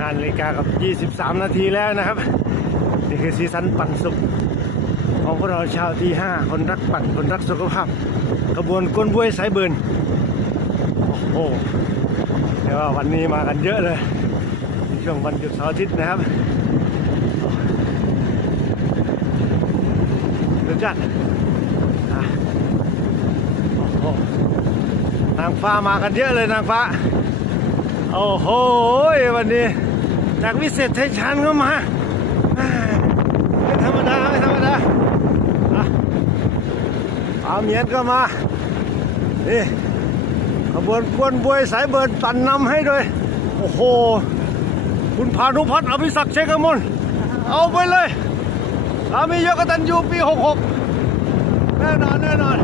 นาฬิกากับ 23 นาทีแล้วนะครับ นี่คือซีซันปั่นสุข ของพวกเราชาวที่ 5 คนรักปั่น คนรักสุขภาพ กระบวนกวนบวยสายเบิร์นโอ้โหแต่ว่าวันนี้มากันเยอะเลยในช่วงวันหยุดเสาร์อาทิตย์นะครับเดือดจัดโอ้โหนางฟ้ามากันเยอะเลยนางฟ้า โอ้โหวันนี้จากวิเศษไทยชันก็มาอ่าไม่ธรรมดาไม่ธรรมดาอาเมียนก็มานี่ขบวนกวนบวยสายเบิร์นปั่นนำให้ด้วย โอ้โห คุณพานุพัฒน์อภิศักดิ์เชกมลเอาไปเลยสามียกตันยูปี 66 แน่นอน แน่นอน